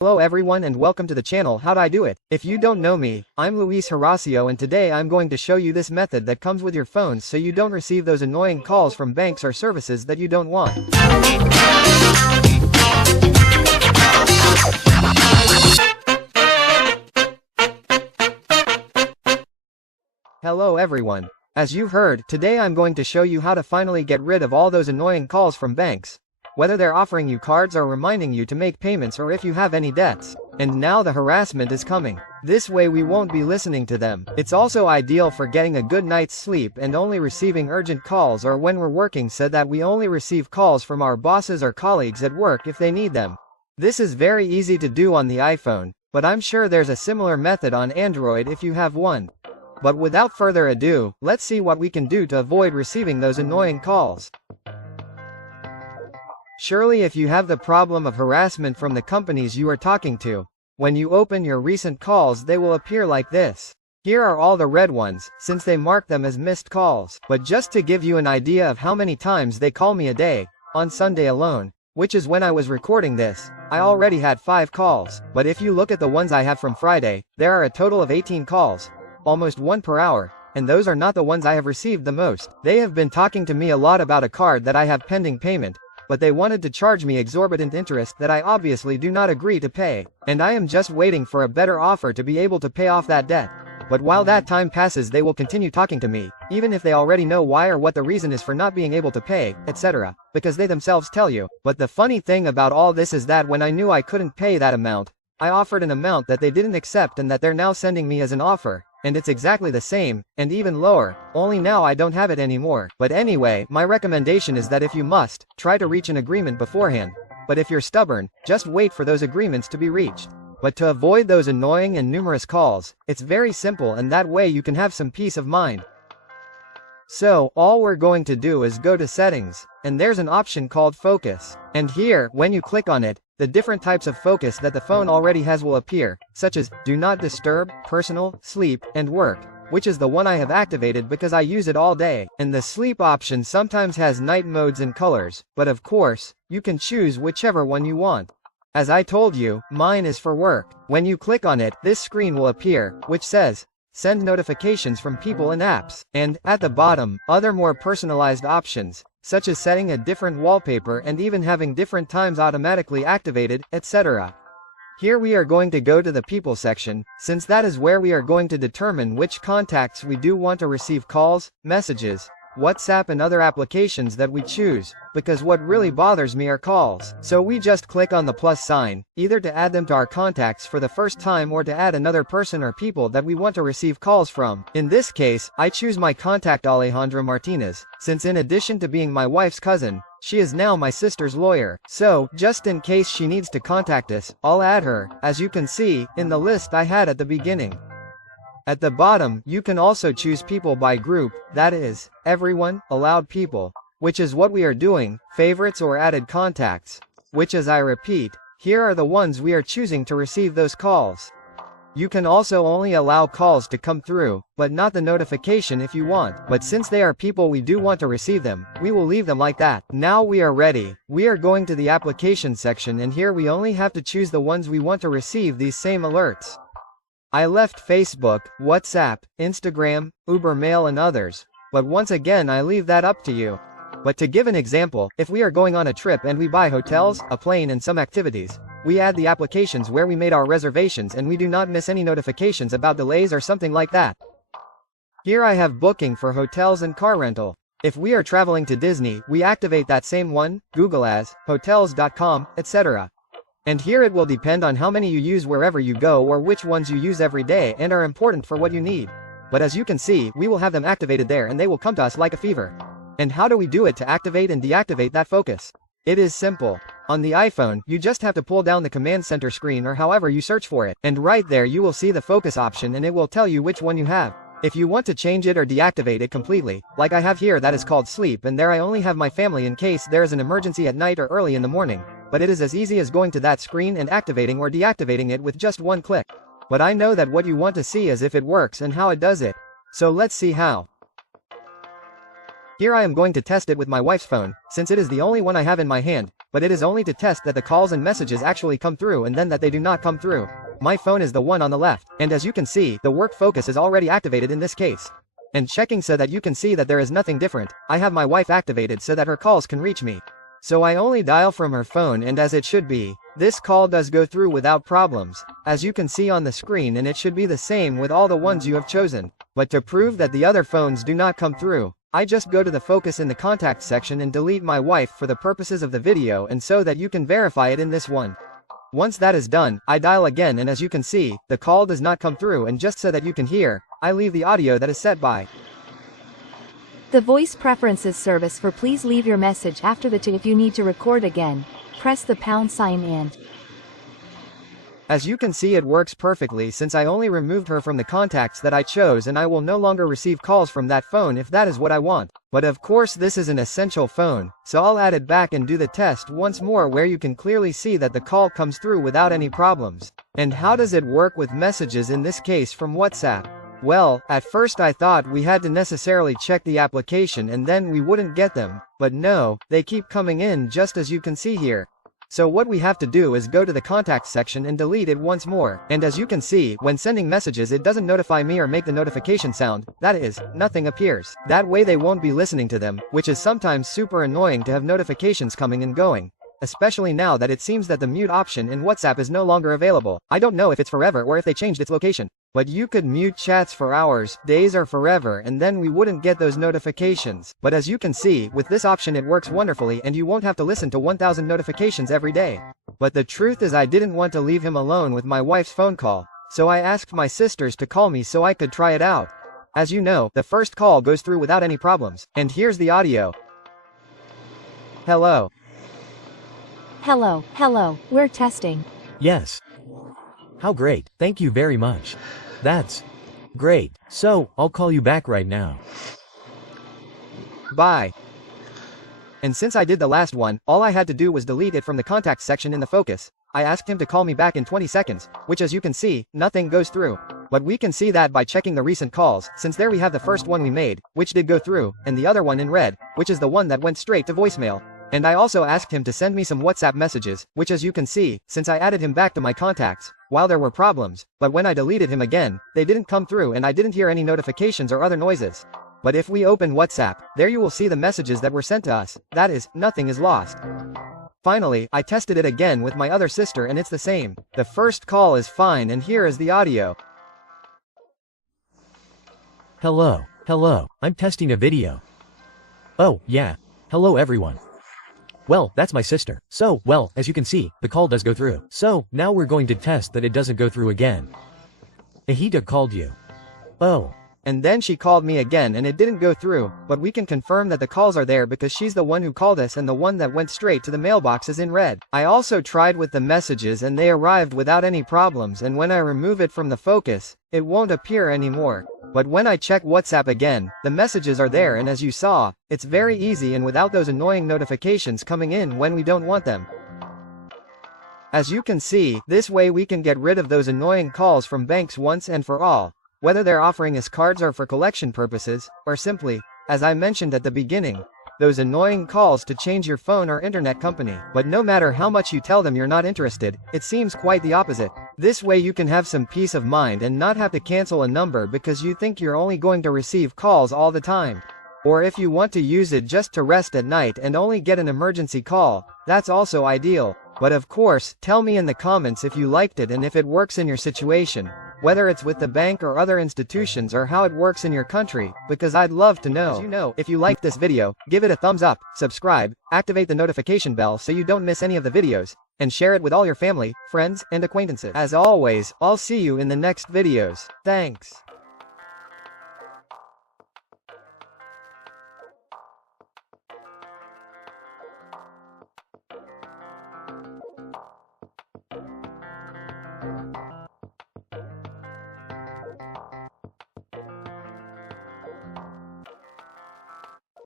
Hello everyone and welcome to the channel How'd I Do It. If you don't know me, I'm Luis Horacio and today I'm going to show you this method that comes with your phones so you don't receive those annoying calls from banks or services that you don't want. Hello everyone. As you've heard, today I'm going to show you how to finally get rid of all those annoying calls from banks. Whether they're offering you cards or reminding you to make payments or if you have any debts. And now the harassment is coming. This way we won't be listening to them. It's also ideal for getting a good night's sleep and only receiving urgent calls or when we're working so that we only receive calls from our bosses or colleagues at work if they need them. This is very easy to do on the iPhone, but I'm sure there's a similar method on Android if you have one. But without further ado, let's see what we can do to avoid receiving those annoying calls. Surely if you have the problem of harassment from the companies you are talking to, when you open your recent calls they will appear like this. Here are all the red ones, since they mark them as missed calls. But just to give you an idea of how many times they call me a day, on Sunday alone, which is when I was recording this, I already had 5 calls. But if you look at the ones I have from Friday, there are a total of 18 calls, almost 1 per hour. And those are not the ones I have received the most. They have been talking to me a lot about a card that I have pending payment, but they wanted to charge me exorbitant interest that I obviously do not agree to pay, and I am just waiting for a better offer to be able to pay off that debt. But while that time passes they will continue talking to me, even if they already know why or what the reason is for not being able to pay, etc., because they themselves tell you. But the funny thing about all this is that when I knew I couldn't pay that amount, I offered an amount that they didn't accept and that they're now sending me as an offer. And it's exactly the same, and even lower, only now I don't have it anymore. But anyway, my recommendation is that if you must, try to reach an agreement beforehand. But if you're stubborn, just wait for those agreements to be reached. But to avoid those annoying and numerous calls, it's very simple and that way you can have some peace of mind. So, all we're going to do is go to settings, and there's an option called focus. And here, when you click on it, the different types of focus that the phone already has will appear, such as Do Not Disturb, Personal, Sleep, and Work, which is the one I have activated because I use it all day. And the sleep option sometimes has night modes and colors, but of course, you can choose whichever one you want. As I told you, mine is for work. When you click on it, this screen will appear, which says, Send notifications from people and apps. And, at the bottom, other more personalized options, such as setting a different wallpaper and even having different times automatically activated, etc. Here we are going to go to the people section, since that is where we are going to determine which contacts we do want to receive calls, messages, WhatsApp and other applications that we choose, because what really bothers me are calls. So we just click on the plus sign, either to add them to our contacts for the first time or to add another person or people that we want to receive calls from. In this case, I choose my contact Alejandra Martinez, since in addition to being my wife's cousin, she is now my sister's lawyer. So, just in case she needs to contact us, I'll add her, as you can see, in the list I had at the beginning. At the bottom, you can also choose people by group, that is, everyone, allowed people, which is what we are doing, favorites or added contacts, which as I repeat, here are the ones we are choosing to receive those calls. You can also only allow calls to come through, but not the notification if you want. But since they are people we do want to receive them, we will leave them like that. Now we are ready. We are going to the application section and here we only have to choose the ones we want to receive these same alerts. I left Facebook, WhatsApp, Instagram, Uber Mail and others, but once again I leave that up to you. But to give an example, if we are going on a trip and we buy hotels, a plane and some activities, we add the applications where we made our reservations and we do not miss any notifications about delays or something like that. Here I have booking for hotels and car rental. If we are traveling to Disney, we activate that same one, Google as, hotels.com, etc. And here it will depend on how many you use wherever you go or which ones you use every day and are important for what you need. But as you can see, we will have them activated there and they will come to us like a fever. And how do we do it to activate and deactivate that focus? It is simple. On the iPhone, you just have to pull down the command center screen or however you search for it. And right there you will see the focus option and it will tell you which one you have. If you want to change it or deactivate it completely, like I have here that is called sleep and there I only have my family in case there is an emergency at night or early in the morning. But it is as easy as going to that screen and activating or deactivating it with just one click. But I know that what you want to see is if it works and how it does it. So let's see how. Here I am going to test it with my wife's phone, since it is the only one I have in my hand, but it is only to test that the calls and messages actually come through and then that they do not come through. My phone is the one on the left, and as you can see, the work focus is already activated in this case. And checking so that you can see that there is nothing different, I have my wife activated so that her calls can reach me. So I only dial from her phone, and as it should be, this call does go through without problems, as you can see on the screen, and it should be the same with all the ones you have chosen. But to prove that the other phones do not come through, I just go to the focus in the contact section and delete my wife for the purposes of the video and so that you can verify it in this one. Once that is done, I dial again, and as you can see, the call does not come through, and just so that you can hear, I leave the audio that is set by the voice preferences service for please leave your message after the if you need to record again, press the # and. As you can see, it works perfectly since I only removed her from the contacts that I chose, and I will no longer receive calls from that phone if that is what I want. But of course this is an essential phone, so I'll add it back and do the test once more where you can clearly see that the call comes through without any problems. And how does it work with messages in this case from WhatsApp? Well, at first I thought we had to necessarily check the application and then we wouldn't get them, but no, they keep coming in just as you can see here. So what we have to do is go to the contacts section and delete it once more, and as you can see, when sending messages it doesn't notify me or make the notification sound, that is, nothing appears. That way they won't be listening to them, which is sometimes super annoying to have notifications coming and going. Especially now that it seems that the mute option in WhatsApp is no longer available. I don't know if it's forever or if they changed its location. But you could mute chats for hours, days or forever, and then we wouldn't get those notifications. But as you can see, with this option it works wonderfully and you won't have to listen to 1000 notifications every day. But the truth is I didn't want to leave him alone with my wife's phone call, so I asked my sisters to call me so I could try it out. As you know, the first call goes through without any problems, and here's the audio. Hello. Hello, we're testing. Yes. How great, thank you very much. That's great. So, I'll call you back right now. Bye. And since I did the last one, all I had to do was delete it from the contacts section in the focus. I asked him to call me back in 20 seconds, which as you can see, nothing goes through. But we can see that by checking the recent calls, since there we have the first one we made, which did go through, and the other one in red, which is the one that went straight to voicemail. And I also asked him to send me some WhatsApp messages, which as you can see, since I added him back to my contacts, while there were problems, but when I deleted him again, they didn't come through and I didn't hear any notifications or other noises. But if we open WhatsApp, there you will see the messages that were sent to us, that is, nothing is lost. Finally, I tested it again with my other sister and it's the same. The first call is fine and here is the audio. Hello, I'm testing a video. Oh, yeah. Hello everyone. Well, that's my sister. So, well, as you can see, the call does go through. So, now we're going to test that it doesn't go through again. Ahita called you. Oh. And then she called me again and it didn't go through, but we can confirm that the calls are there because she's the one who called us and the one that went straight to the mailbox is in red. I also tried with the messages and they arrived without any problems, and when I remove it from the focus, it won't appear anymore. But when I check WhatsApp again, the messages are there, and as you saw, it's very easy and without those annoying notifications coming in when we don't want them. As you can see, this way we can get rid of those annoying calls from banks once and for all. Whether they're offering us cards or for collection purposes, or simply, as I mentioned at the beginning, those annoying calls to change your phone or internet company. But no matter how much you tell them you're not interested, it seems quite the opposite. This way you can have some peace of mind and not have to cancel a number because you think you're only going to receive calls all the time. Or if you want to use it just to rest at night and only get an emergency call, that's also ideal. But of course, tell me in the comments if you liked it and if it works in your situation, whether it's with the bank or other institutions or how it works in your country, because I'd love to know. As you know, if you liked this video, give it a thumbs up, subscribe, activate the notification bell so you don't miss any of the videos, and share it with all your family, friends, and acquaintances. As always, I'll see you in the next videos. Thanks.